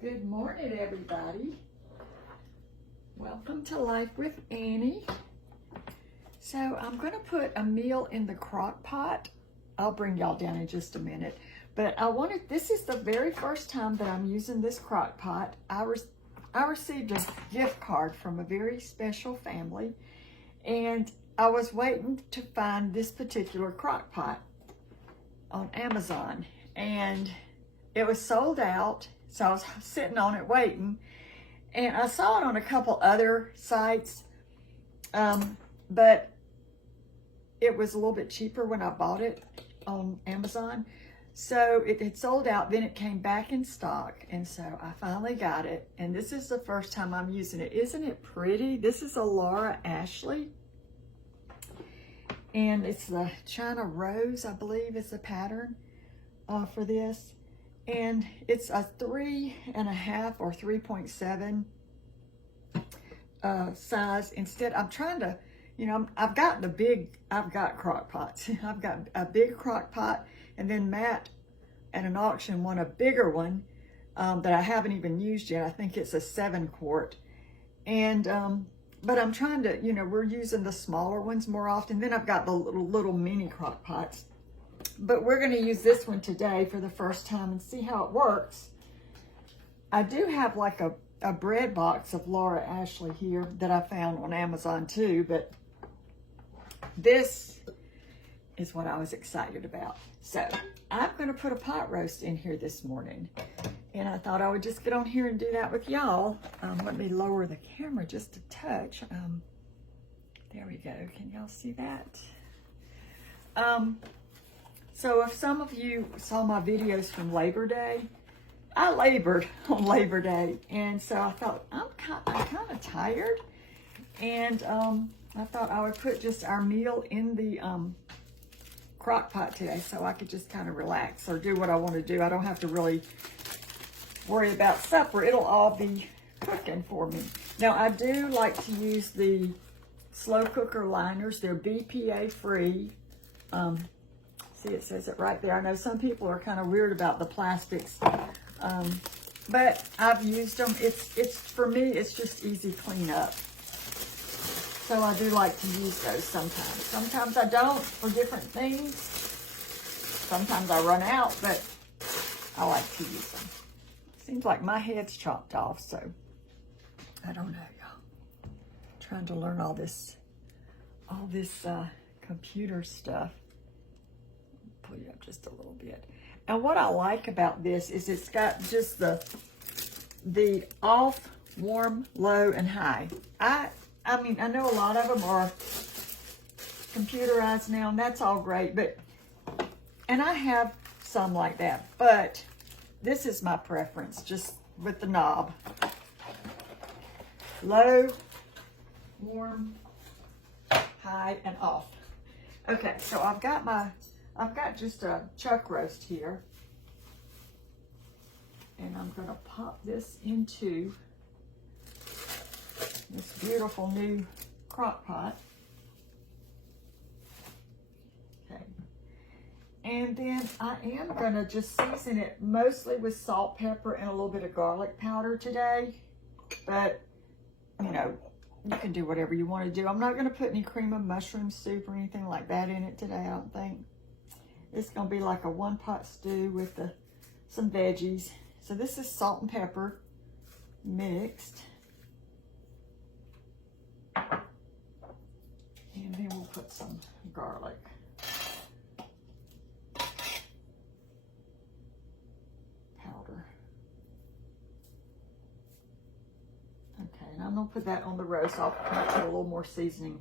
Good morning, everybody. Welcome to Life with Annie. So I'm going to put a meal in the crock pot. I'll bring y'all down in just a minute. But this is the very first time that I'm using this crock pot. I received a gift card from a very special family, and I was waiting to find this particular crock pot on Amazon, and it was sold out. So I was sitting on it waiting, and I saw it on a couple other sites, but it was a little bit cheaper when I bought it on Amazon. So it had sold out, then it came back in stock, and so I finally got it, and this is the first time I'm using it. Isn't it pretty? This is a Laura Ashley, and it's the China Rose, I believe is the pattern for this. And it's a 3.5 or 3.7 size. Instead, I'm trying to, I've got crock pots. I've got a big crock pot, and then Matt at an auction won a bigger one that I haven't even used yet. I think it's a 7-quart. And, but I'm trying to, we're using the smaller ones more often. Then I've got the little mini crock pots. But we're going to use this one today for the first time and see how it works. I do have like a bread box of Laura Ashley here that I found on Amazon too, but this is what I was excited about. So I'm going to put a pot roast in here this morning, and I thought I would just get on here and do that with y'all. Let me lower the camera just a touch. There we go. Can y'all see that? So if some of you saw my videos from Labor Day, I labored on Labor Day, and so I thought I'm kind of tired, and I thought I would put just our meal in the crock pot today so I could just kind of relax or do what I want to do. I don't have to really worry about supper. It'll all be cooking for me. Now, I do like to use the slow cooker liners. They're BPA free. See, it says it right there. I know some people are kind of weird about the plastics, but I've used them. It's for me, it's just easy cleanup. So I do like to use those sometimes. Sometimes I don't for different things. Sometimes I run out, but I like to use them. Seems like my head's chopped off, so I don't know, y'all. Trying to learn all this computer stuff. Pull you up just a little bit. And what I like about this is it's got just the off, warm, low, and high. I mean, I know a lot of them are computerized now, and that's all great, and I have some like that, but this is my preference, just with the knob. Low, warm, high, and off. Okay, so I've got just a chuck roast here, and I'm going to pop this into this beautiful new crock pot. Okay, and then I am going to just season it mostly with salt, pepper, and a little bit of garlic powder today, but you can do whatever you want to do. I'm not going to put any cream of mushroom soup or anything like that in it today, I don't think. It's going to be like a one-pot stew with some veggies. So this is salt and pepper mixed. And then we'll put some garlic. Powder. Okay, and I'm going to put that on the roast. I'll put a little more seasoning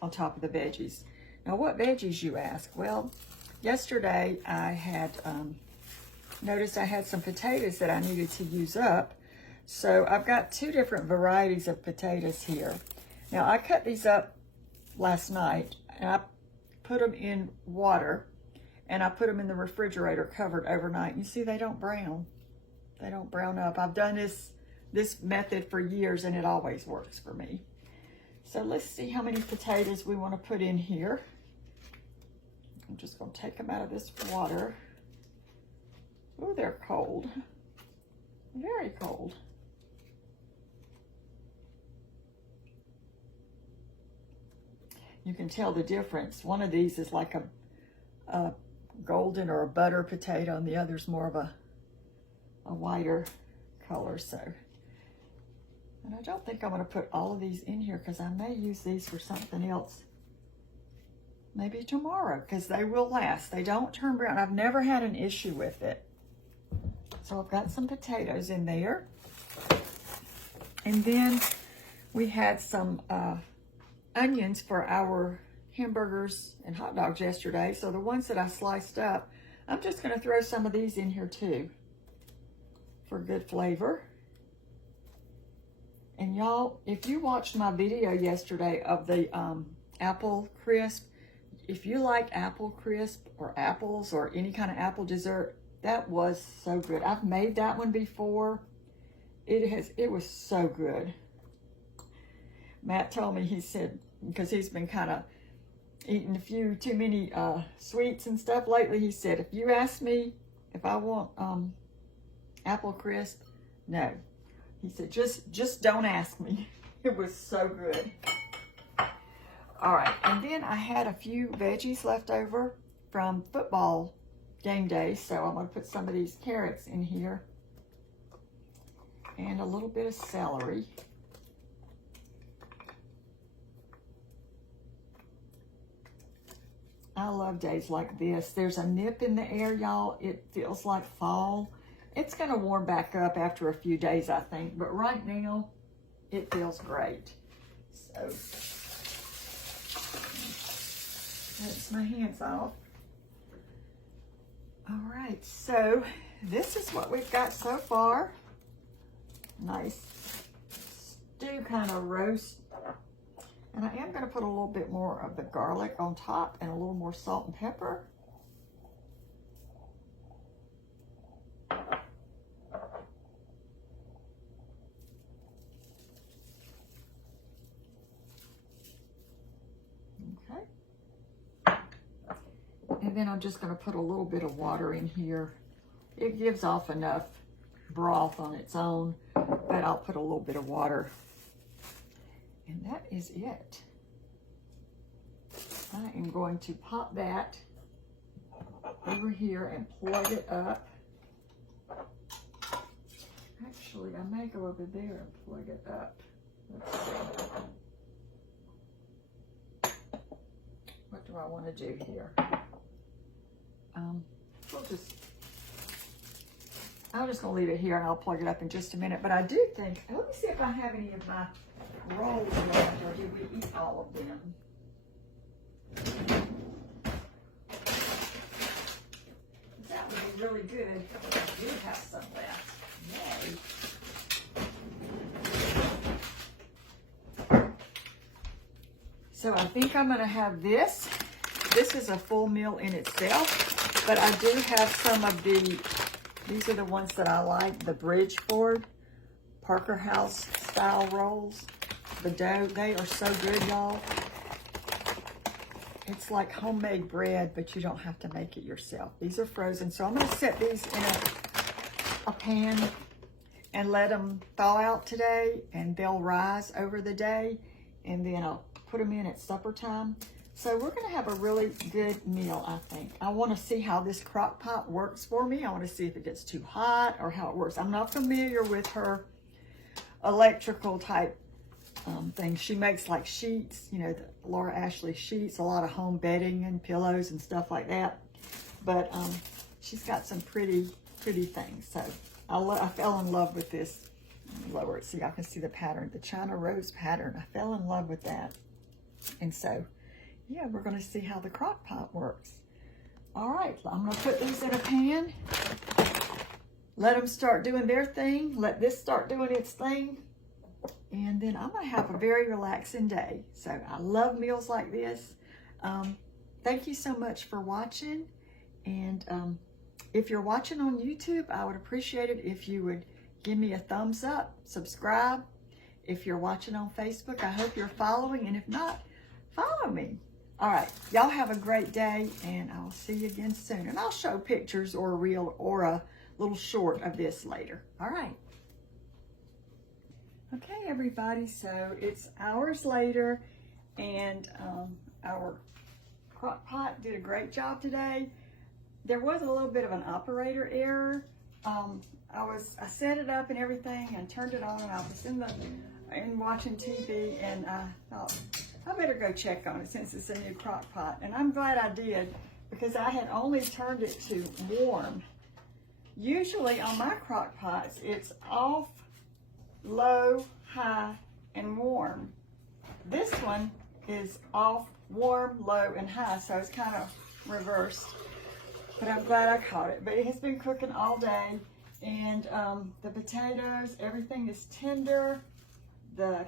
on top of the veggies. Now, what veggies, you ask? Well, yesterday I had noticed I had some potatoes that I needed to use up. So I've got 2 different varieties of potatoes here. Now, I cut these up last night, and I put them in water, and I put them in the refrigerator covered overnight. You see, they don't brown. They don't brown up. I've done this method for years, and it always works for me. So let's see how many potatoes we want to put in here. I'm just going to take them out of this water. Oh, they're cold. Very cold. can tell the difference. One of these is like a golden or a butter potato, and the other's more of a whiter color. So, and I don't think I'm going to put all of these in here because I may use these for something else maybe tomorrow, because they will last. They don't turn brown. I've never had an issue with it. So I've got some potatoes in there. And then we had some onions for our hamburgers and hot dogs yesterday. So the ones that I sliced up, I'm just going to throw some of these in here too for good flavor. And y'all, if you watched my video yesterday of the apple crisp, if you like apple crisp or apples or any kind of apple dessert, that was so good. I've made that one before. It was so good. Matt told me, he said, because he's been kind of eating a few too many sweets and stuff lately, he said, if you ask me if I want apple crisp, no. He said, just don't ask me. It was so good. All right, and then I had a few veggies left over from football game day, so I'm going to put some of these carrots in here and a little bit of celery. I love days like this. There's a nip in the air, y'all. It feels like fall. It's going to warm back up after a few days, I think, but right now it feels great. So rinse my hands off. All right, so this is what we've got so far. Nice stew kind of roast. And I am going to put a little bit more of the garlic on top and a little more salt and pepper. And then I'm just going to put a little bit of water in here. It gives off enough broth on its own, but I'll put a little bit of water. And that is it. I am going to pop that over here and plug it up. Actually, I may go over there and plug it up. Let's see. What do I want to do here? I'm just going to leave it here and I'll plug it up in just a minute. But I do think, let me see if I have any of my rolls left, or did we eat all of them? That would be really good if I do have some left. Yay. So I think I'm going to have this. This is a full meal in itself, but I do have some of these are the ones that I like, the Bridgeford Parker House style rolls. The dough, they are so good, y'all. It's like homemade bread, but you don't have to make it yourself. These are frozen, so I'm going to set these in a pan and let them thaw out today, and they'll rise over the day, and then I'll put them in at supper time. So we're going to have a really good meal, I think. I want to see how this crock pot works for me. I want to see if it gets too hot or how it works. I'm not familiar with her electrical type things. She makes like sheets, you know, the Laura Ashley sheets, a lot of home bedding and pillows and stuff like that. But she's got some pretty things. So I fell in love with this. Let me lower it so y'all can see the pattern, the China rose pattern. I fell in love with that. And so, yeah, we're going to see how the crock pot works. All right, I'm going to put these in a pan. Let them start doing their thing. Let this start doing its thing. And then I'm going to have a very relaxing day. So I love meals like this. Thank you so much for watching. And if you're watching on YouTube, I would appreciate it if you would give me a thumbs up, subscribe. If you're watching on Facebook, I hope you're following. And if not, follow me. All right, y'all have a great day, and I'll see you again soon. And I'll show pictures or a reel or a little short of this later. All right. Okay, everybody, so it's hours later, and our crock pot did a great job today. There was a little bit of an operator error. I set it up and everything and turned it on, and I was in watching TV, and I thought I better go check on it since it's a new crock pot. And I'm glad I did, because I had only turned it to warm. Usually on my crock pots, it's off, low, high, and warm. This one is off, warm, low, and high, so it's kind of reversed. But I'm glad I caught it. But it has been cooking all day, and the potatoes, everything is tender. The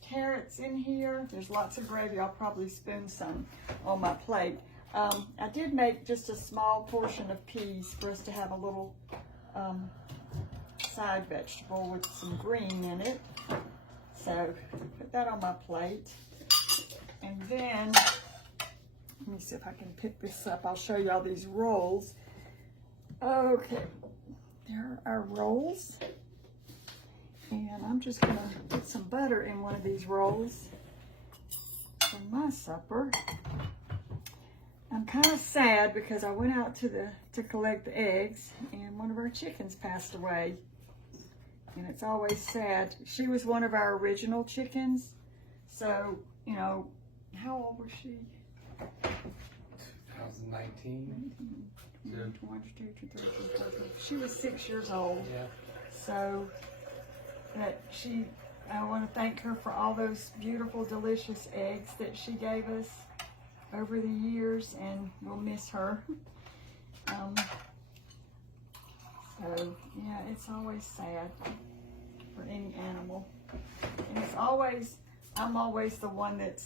carrots in here, there's lots of gravy. I'll probably spoon some on my plate. I did make just a small portion of peas for us to have a little side vegetable with some green in it. So put that on my plate. And then, let me see if I can pick this up. I'll show you all these rolls. Okay, there are our rolls. And I'm just gonna put some butter in one of these rolls for my supper. I'm kind of sad because I went out to collect the eggs, and one of our chickens passed away. And it's always sad. She was one of our original chickens. So, you know, how old was she? 2019. She was 6 years old. Yeah. So, I want to thank her for all those beautiful, delicious eggs that she gave us over the years, and we'll miss her. So, yeah, it's always sad for any animal. And I'm always the one that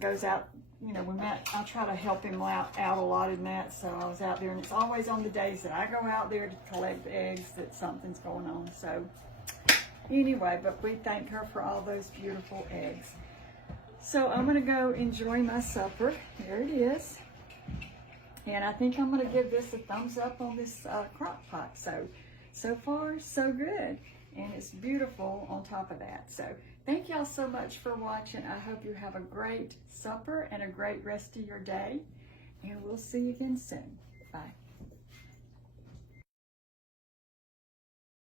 goes out, you know, I try to help him out a lot in that, so I was out there, and it's always on the days that I go out there to collect the eggs that something's going on. So, anyway, but we thank her for all those beautiful eggs. So I'm gonna go enjoy my supper. There it is. And I think I'm gonna give this a thumbs up on this crock pot. So far, so good. And it's beautiful on top of that. So thank y'all so much for watching. I hope you have a great supper and a great rest of your day. And we'll see you again soon. Bye.